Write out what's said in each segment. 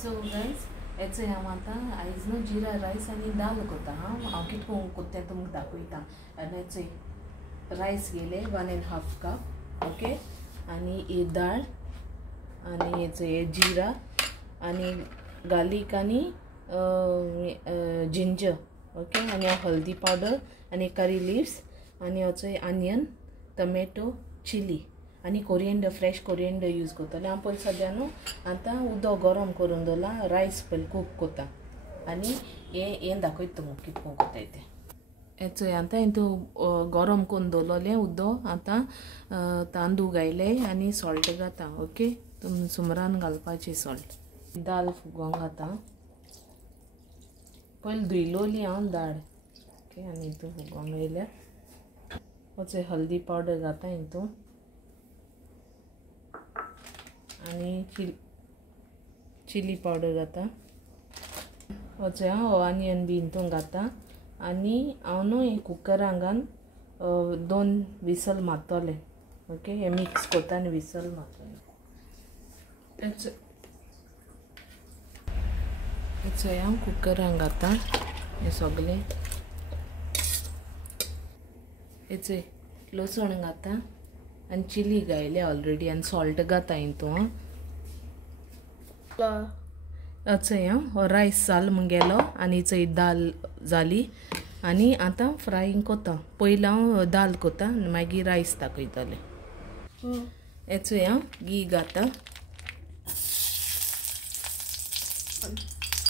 so guys हेचो हांव आतां आयज न्हू जिरा रायस आनी दाल करता हांव कितको कोत्तें तुमकां दाखयता आनी हेचो रायस घेयले 1.5 कप ओके आनी ही दाळ आनी हेचो हे जिरा आनी गार्लीक आनी जिंजर ओके आनी हल्दी पावडर आनी करी लिव्स आनी हेचो ऑनियन टोमॅटो चिली आनी कोरिएंडर फ्रेश कोरिएंडर यूज करतले हांव पयलीं सद्या न्हू आतां उदक गरम करून दवरला रायस पयलीं कूक करता आनी हें दाखयता तुमकां कितको करता तें हेचो आतां हितून गरम करून दवरलें उदक आतां तांदूळ घायले आनी सॉल्ट घाता ओके तुम सुमरान घालपाचें सॉल्ट दाल फुगोवंक घाता पयलीं धुयलोली हांव दाळ ओके आनी हितून फुगोवंक घायल्या हेचो हल्दी पावडर घाता हितून आनी चिली पावडर घाता हेचो हांव ऑनियन बी हितून घाता आनी हांव न्हू हे कुकरान घालून 2 विसल मारतलें ओके हे मिक्स करता आनी विसल मारतलें हेचो हांव कुकरान घाता हे सगळें हेचो लसूण घाता आनी चिली घायले ऑलरेडी आनी सॉल्ट घाता हितून हेचो हांव रायस जालो म्हगेलो आनी हेचो दाल जाली आनी आतां फ्रायींग करता पयलीं हांव दाल करता आनी मागीर रायस दाखयतलें हेचो हांव घी घाता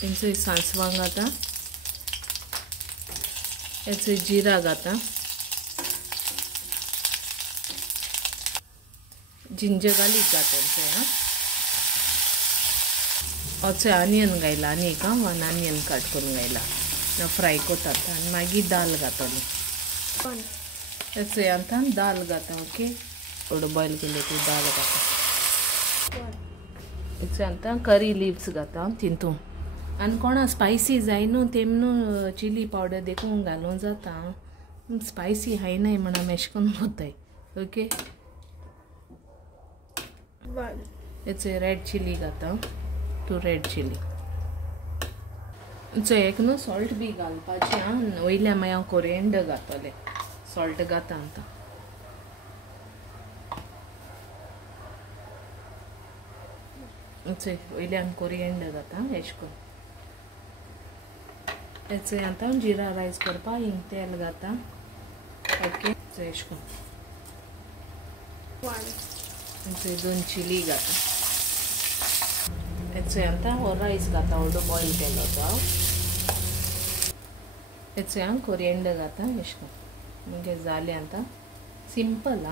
हेचो सांसवां घाता हेचो जिरा घाता जिंजर गार्लिक घाता हेचो ऑनियन घायला आनी एक 1 ऑनियन कट करून घायला फ्राय करता आनी मागीर दाल घातली हेचो आतां दाल घाता ओके थोडो बॉयल केले ती दाल घाता हेचो आतां करी लिव्स घाता तितून आनी कोणा स्पायसी जाय न्हू तेम न्हू चिली पावडर देखून घालूं जाता स्पायसी हायनाय म्हणून मेश करून कोत्ताय ओके हेचो रेड चिली घाता 2 रेड चिली हेचो एक न्हू सॉल्ट बी घालपाचें वयल्या मागीर हांव कोरिएंडर घातलें सॉल्ट घाता आतां हेचो वयल्यान कोरिएंडर घाता एश करून हेचो आतां जिरा रायस करपा हिंग तेल घाता ओके एश करून हेचो 2 चिली घाता हेचो आतां हो रायस घाता व्हडलो बॉयल केलो तो हेचो हांव कोरिएंडर घाता एश करून मागीर जालें आतां सिंपल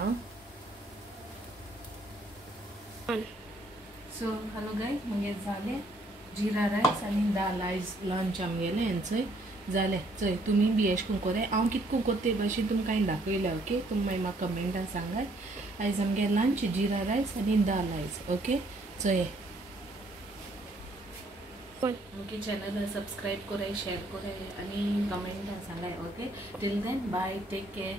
सो हॅलो गायज मागीर जालें जिरा रायस आनी दाल आयज लंच आमगेलें हेंचोय जालें चोय तुमी बी एश करून कोराय हांव कितको कोत्ते भाशेन तुमकां हांवें दाखयल्या ओके तुमी मागीर म्हाका कमेंटान सांगाय आयज आमगे लंच जिरा रायस आनी दाल आयज ओके चोय ओके चॅनल सब्सक्राइब कराय शेअर कराय आनी कमेंटान सांगाय okay till then bye take care